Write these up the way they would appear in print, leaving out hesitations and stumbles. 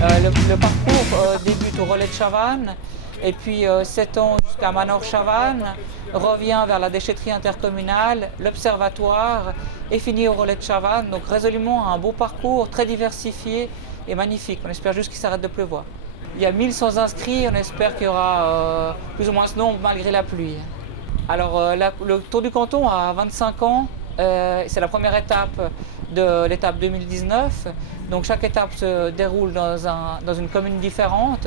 Le parcours débute au relais de Chavannes et puis s'étend jusqu'à Manor-Chavannes, revient vers la déchetterie intercommunale, l'observatoire et finit au relais de Chavannes. Donc résolument un beau parcours très diversifié et magnifique. On espère juste qu'il s'arrête de pleuvoir. Il y a 1100 inscrits, on espère qu'il y aura plus ou moins ce nombre malgré la pluie. Alors le Tour du Canton a 25 ans, c'est la première étape de l'étape 2019. Donc chaque étape se déroule dans une commune différente.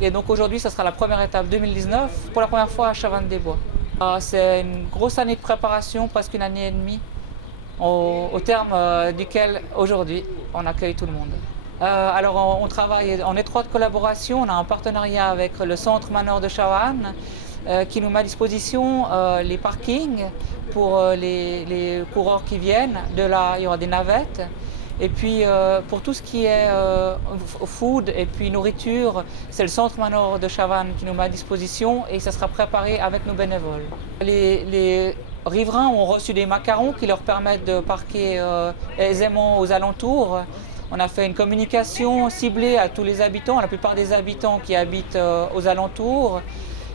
Et donc aujourd'hui, ça sera la première étape 2019 pour la première fois à Chavannes-des-Bois. C'est une grosse année de préparation, presque une année et demie, au terme duquel aujourd'hui on accueille tout le monde. Alors on travaille en étroite collaboration, on a un partenariat avec le centre Manor de Chavannes qui nous met à disposition les parkings pour les coureurs qui viennent. De là, il y aura des navettes. Et puis pour tout ce qui est food et puis nourriture, c'est le centre Manor de Chavannes qui nous met à disposition et ça sera préparé avec nos bénévoles. Les riverains ont reçu des macarons qui leur permettent de parquer aisément aux alentours. On a fait une communication ciblée à tous les habitants, à la plupart des habitants qui habitent aux alentours.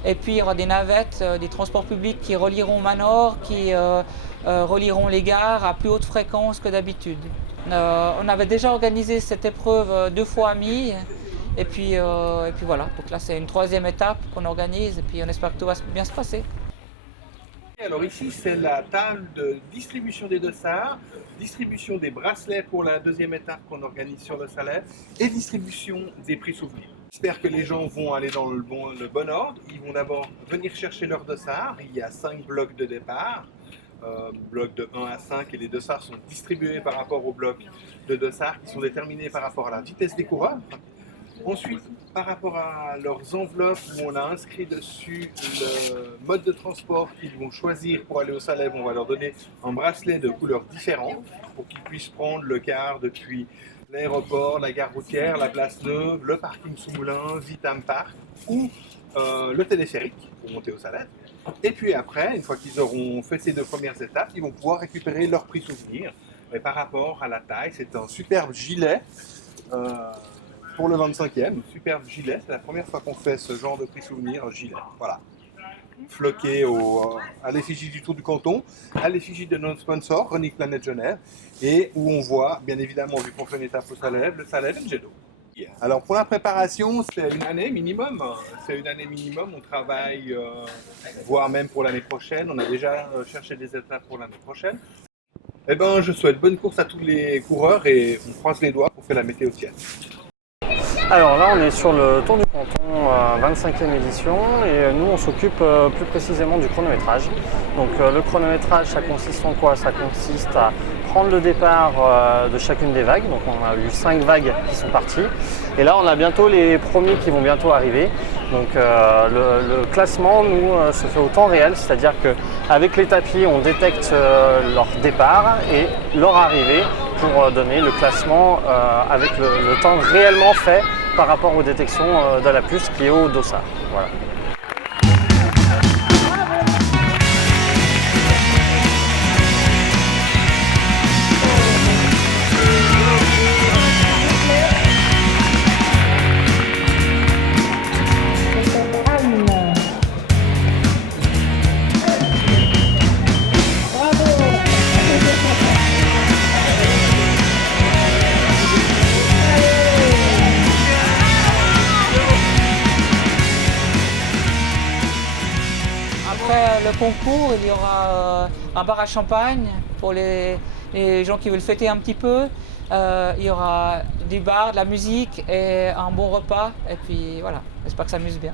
Et puis il y aura des navettes, des transports publics qui relieront Manor, qui relieront les gares à plus haute fréquence que d'habitude. On avait déjà organisé cette épreuve 2 fois à Mi, et puis voilà. Donc là c'est une 3e étape qu'on organise, et puis on espère que tout va bien se passer. Alors ici c'est la table de distribution des dossards, distribution des bracelets pour la 2e étape qu'on organise sur le Salève et distribution des prix souvenirs. J'espère que les gens vont aller dans le bon ordre. Ils vont d'abord venir chercher leurs dossards. Il y a 5 blocs de départ, blocs de 1 à 5, et les dossards sont distribués par rapport aux blocs de dossards qui sont déterminés par rapport à la vitesse des coureurs. Ensuite, par rapport à leurs enveloppes où on a inscrit dessus le mode de transport qu'ils vont choisir pour aller au Salève, on va leur donner un bracelet de couleurs différentes pour qu'ils puissent prendre le car depuis l'aéroport, la gare routière, la place Neuve, le parking sous Moulins, Vitam Park ou le téléphérique pour monter au Salève. Et puis après, une fois qu'ils auront fait ces 2 premières étapes, ils vont pouvoir récupérer leur prix souvenir. Et par rapport à la taille, c'est un superbe gilet. Pour le 25e, superbe gilet, c'est la première fois qu'on fait ce genre de prix souvenir, un gilet, voilà. Floqué à l'effigie du Tour du Canton, à l'effigie de notre sponsor, Running Planet Genève, et où on voit, bien évidemment, vu qu'on fait une étape au Salève, le Salève Engedo. Alors pour la préparation, c'est une année minimum. C'est une année minimum, on travaille, voire même pour l'année prochaine. On a déjà cherché des étapes pour l'année prochaine. Eh ben, je souhaite bonne course à tous les coureurs et on croise les doigts pour que la météo tienne. Alors là on est sur le Tour du Canton 25e édition et nous on s'occupe plus précisément du chronométrage. Donc le chronométrage ça consiste en quoi? Ça consiste à prendre le départ de chacune des vagues. Donc on a eu 5 vagues qui sont parties et là on a bientôt les premiers qui vont bientôt arriver. Donc le classement nous se fait au temps réel, c'est-à-dire qu'avec les tapis on détecte leur départ et leur arrivée pour donner le classement avec le temps réellement fait par rapport aux détections de la puce qui est au dossard. Voilà. Après le concours, il y aura un bar à champagne pour les gens qui veulent fêter un petit peu. Il y aura du bar, de la musique et un bon repas. Et puis voilà, j'espère que ça amuse bien.